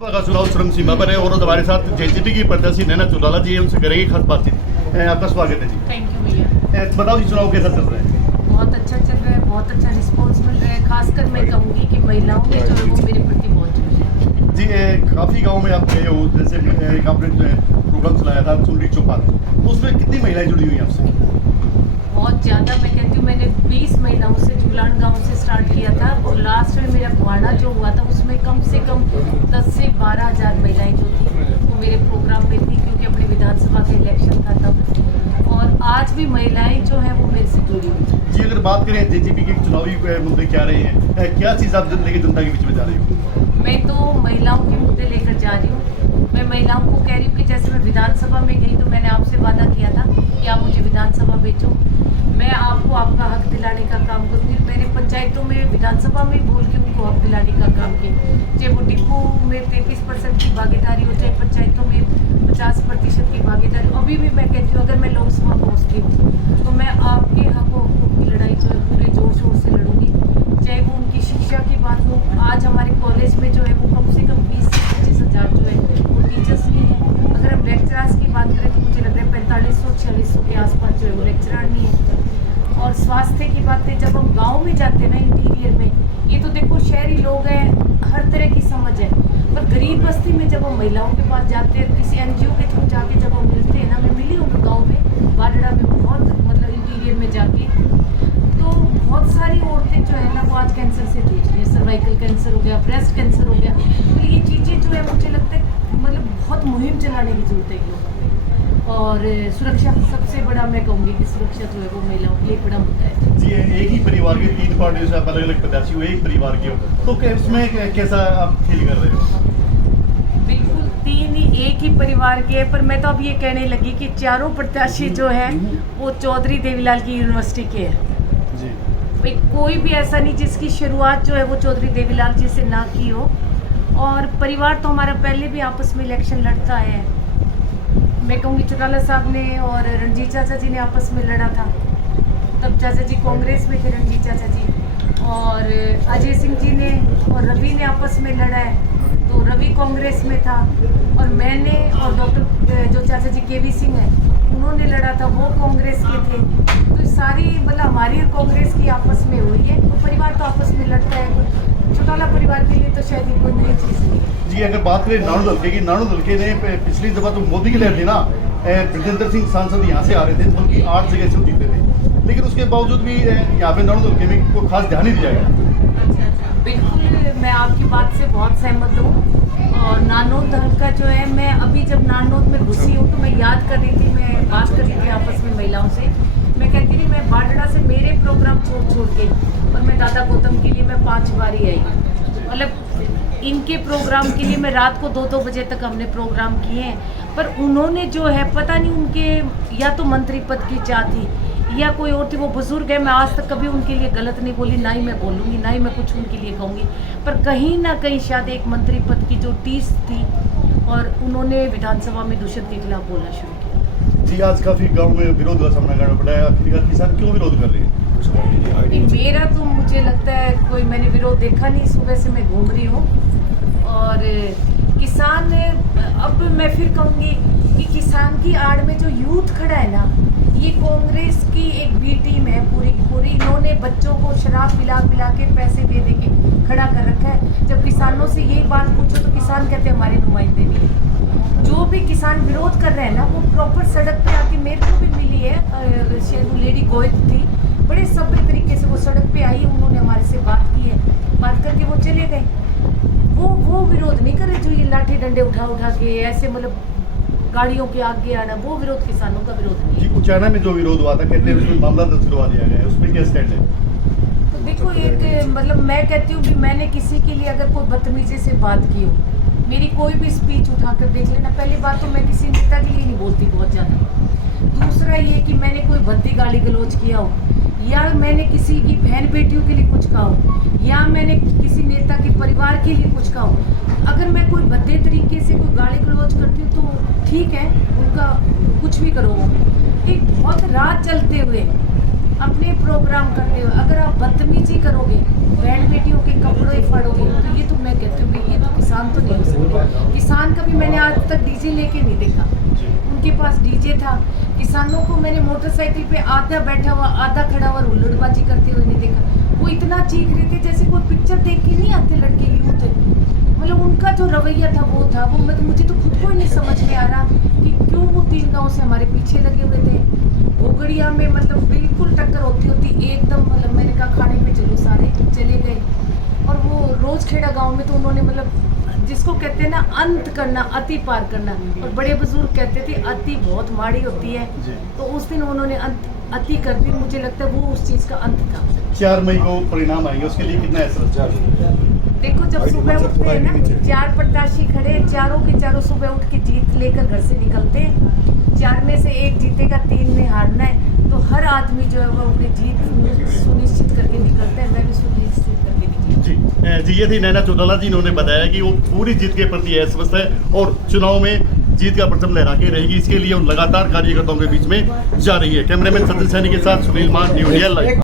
का चुनाव चरम सीमा पर है और हमारे साथ जेजेपी की प्रत्याशी नैना चौटाला जी है, उनसे करेंगे खास बातचीत। आपका स्वागत है जी। थैंक यू भैया। बताओ जी, चुनाव कैसा चल रहा है? बहुत अच्छा चल रहा है, बहुत अच्छा रिस्पॉन्स मिल रहा है। खासकर मैं कहूँगी कि महिलाओं में जो है वो मेरे प्रति बहुत जुड़ है जी। काफ़ी गाँव में आप गए हो, जैसे एक आपने प्रोग्राम चलाया था चुनरी चौपाल, तो उसमें कितनी महिलाएं जुड़ी हुई हैं आपसे? बहुत ज़्यादा। मैं कहती हूँ मैंने 20 महिलाओं से जुलान गांव से स्टार्ट किया था और लास्ट में मेरा बुआड़ा जो हुआ था उसमें कम से कम 10 से 12 हज़ार महिलाएं जो थी वो मेरे प्रोग्राम में थी, क्योंकि अपने विधानसभा का इलेक्शन था तब। और आज भी महिलाएं जो हैं वो मेरे से जुड़ी हुई। जी, अगर बात करें जेजेपी के चुनावी मुद्दे क्या रहे हैं, क्या चीज़ आप लेके जनता के बीच में जा रही हो? मैं तो महिलाओं के मुद्दे लेकर जा रही हूँ। मैं महिलाओं को कह रही हूँ कि जैसे मैं विधानसभा में गई तो मैंने आपसे वादा किया था कि आप मुझे विधानसभा भेजो, मैं आपको आपका हक दिलाने का काम करूँगी। मैंने पंचायतों में विधानसभा में बोल के उनको हक दिलाने का काम किया, चाहे वो डिपो में 33% की भागीदारी हो, चाहे पंचायतों में 50% की भागीदारी। अभी भी मैं कहती हूँ अगर मैं लोकसभा पहुँचती हूँ तो मैं आपके हकों की लड़ाई जो है पूरे जोर शोर से लड़ूंगी, चाहे वो उनकी शिक्षा की बात हो। आज हमारे कॉलेज में जो है वो कम से कम 20 से 25 हज़ार जो है वो टीचर्स नहीं है। अगर हम लेक्चरर्स की बात करें तो मुझे लग रहा है 4500-4600 के आसपास जो है वो लेक्चरर नहीं है। और स्वास्थ्य की बातें जब हम गांव में जाते हैं ना, इंटीरियर में, ये तो देखो शहरी लोग हैं, हर तरह की समझ है, पर गरीब बस्ती में जब हम महिलाओं के पास जाते हैं, किसी एनजीओ के थ्रू जाके जब हम मिलते हैं ना, मैं मिली हूँ गाँव में, बाडड़ा में, बहुत मतलब इंटीरियर में जाके, तो बहुत सारी औरतें जो है ना वो आज कैंसर से जूझ रही है। सर्वाइकल कैंसर हो गया, ब्रेस्ट कैंसर हो गया। तो ये चीज़ें जो है मुझे लगता है मतलब बहुत मुहिम चलाने की जरूरत है लोगों को। और सुरक्षा सबसे बड़ा, मैं कहूँगी कि सुरक्षा जो है वो महिलाओं के लिए बड़ा मुद्दा है। जी, एक ही परिवार के 3 पार्टियों से आप अलग अलग प्रत्याशी हो, एक परिवार के हो, तो उसमें कैसा आप फील कर रहे हो? बिल्कुल 3 ही एक ही परिवार के हैं, पर मैं तो अब ये कहने लगी कि चारों प्रत्याशी जो है वो चौधरी देवीलाल की यूनिवर्सिटी के हैं जी। भाई, कोई भी ऐसा नहीं जिसकी शुरुआत जो है वो चौधरी देवीलाल जी से ना की हो। और परिवार तो हमारा पहले भी आपस में इलेक्शन लड़ता है। मैं कहूँगी चौटाला साहब ने और रणजीत चाचा जी ने आपस में लड़ा था, तब चाचा जी कांग्रेस में थे, रणजीत चाचा जी, और अजय सिंह जी ने और रवि ने आपस में लड़ा है, तो रवि कांग्रेस में था, और मैंने और डॉक्टर जो चाचा जी केवी सिंह है उन्होंने लड़ा था, वो कांग्रेस के थे। तो सारी मतलब हमारी और कांग्रेस की आपस में हुई है, तो परिवार तो आपस में लड़ता है। चौटाला परिवार के लिए तो शायद ये कोई नई चीज़ नहीं है। जी, अगर बात करें नानू दलके की, नानू दलके ने पिछली दफा तो मोदी की लहर थी ना, ब्रजेंद्र सिंह सांसद यहाँ से आ रहे थे, उनकी 8 जगह से वो जीते थे, लेकिन उसके बावजूद भी यहाँ पे नानू दलके में कोई खास ध्यान नहीं दिया गया। बिल्कुल, मैं आपकी बात से बहुत सहमत हूँ। और नानोद हल्का जो है, मैं अभी जब नानोद में घुसी हूँ तो मैं याद कर रही थी, मैं बात कर रही थी आपस में महिलाओं से, मैं कहती थी मैं बाडड़ा से मेरे प्रोग्राम छोड़ के, और मैं दादा गौतम के लिए मैं 5 बार ही आई, मतलब इनके प्रोग्राम के लिए मैं रात को 2-2 बजे तक हमने प्रोग्राम किए हैं। पर उन्होंने जो है पता नहीं उनके या तो मंत्री पद की चाह थी या कोई और थी, वो बुजुर्ग है, मैं आज तक कभी उनके लिए गलत नहीं बोली, ना ही मैं बोलूँगी, ना ही मैं कुछ उनके लिए कहूँगी, पर कहीं ना कहीं शायद एक मंत्री पद की जो टीस थी और उन्होंने विधानसभा में दूषण के खिलाफ बोलना शुरू किया। जी, आज काफ़ी गाँव में विरोध का सामना करना पड़ा है, आखिरकार किसान क्यों विरोध कर रहे हैं? मेरा तो मुझे लगता है कोई मैंने विरोध देखा नहीं, सुबह से मैं घूम रही हूँ। और किसान, अब मैं फिर कहूँगी कि किसान की आड़ में जो यूथ खड़ा है ना, ये कांग्रेस की एक बी टीम है पूरी की पूरी। इन्होंने बच्चों को शराब पिला के पैसे दे के खड़ा कर रखा है। जब किसानों से यही बात पूछो तो किसान कहते हैं हमारे नुमाइंदे नहीं है। जो भी किसान विरोध कर रहे हैं ना, वो प्रॉपर सड़क पे आके, मेरे को भी मिली है, शायद लेडी गोयत थी, बड़े सभ्य तरीके से वो सड़क पे आई, उन्होंने हमारे से बात की है, बात करके वो चले गए। वो विरोध नहीं करे जो ये लाठी डंडे उठा के ऐसे मतलब गाड़ियों के आगे आना, वो विरोध किसानों का विरोध नहीं है। जी, उचाना में जो विरोध हुआ था, कहते हैं उसमें मामला दर्ज करवा दिया गया है, उसमें क्या स्टैंड है? तो देखो, एक मतलब मैं कहती हूँ कि मैंने किसी के लिए अगर कोई बदतमीजी से बात की हो, मेरी कोई भी स्पीच उठाकर देख लेना, पहली बात तो मैं किसी नेता के लिए नहीं बोलती बहुत ज़्यादा। दूसरा ये कि मैंने कोई भद्दी गाली गलौज किया हो, या मैंने किसी की बहन बेटियों के लिए कुछ कहा हो, या मैंने किसी नेता के परिवार के लिए कुछ कहा हो, अगर मैं कोई भद्दे तरीके से कोई गाली गलौज करती हूँ तो ठीक है, उनका कुछ भी करो। एक बहुत रात चलते हुए अपने प्रोग्राम करते हो, अगर आप बदतमीजी करोगे, बहन बेटियों के कपड़े ही फाड़ोगे, तो ये तो मैं कहती हूँ भाई ये तो किसान तो नहीं हो सकते। किसान कभी मैंने आज तक डीजे लेके नहीं देखा, उनके पास डीजे था। किसानों को मैंने मोटरसाइकिल पे आधा बैठा हुआ आधा खड़ा हुआ हुल्लड़बाजी करते हुए नहीं देखा। वो इतना चीख रहे थे जैसे कोई पिक्चर देख के नहीं आते लड़के यूथ, मतलब उनका जो रवैया था वो था वो, मतलब मुझे तो खुद को ही नहीं समझ में आ रहा कि क्यों वो 3 गांव से हमारे पीछे लगे हुए थे। भोगड़िया में मतलब बिल्कुल टक्कर होती होती एकदम, मतलब मैंने कहा खाने पे चलो, सारे चले गए। और वो रोजखेड़ा गांव में तो उन्होंने मतलब जिसको कहते हैं ना अंत करना, अति पार करना, और बड़े बुजुर्ग कहते थे अति बहुत माड़ी होती है, तो उस दिन उन्होंने अति कर दी। मुझे लगता है वो उस चीज का अंत था। 4 मई को परिणाम आएंगे, उसके लिए कितना असर? देखो जब सुबह उठते हैं ना, 4 प्रत्याशी खड़े, चारों के चारों सुबह उठ के जीत लेकर घर से निकलते हैं। 4 में से 1 जीतेगा, 3 में हारना है, तो हर आदमी जो है वो अपनी जीत सुनिश्चित करके निकलता है। मैं भी सुनिश्चित करके निकली। जी, ये थी नैना चौटाला जी। इन्होंने बताया कि वो पूरी जीत के प्रति आश्वस्त है और चुनाव में जीत का परचम लहरा के रहेगी। इसके लिए वो लगातार कार्यकर्ताओं के बीच में जा रही है। कैमरामैन सचिन सैनी के साथ सुनील मान, न्यू इंडिया लाइव।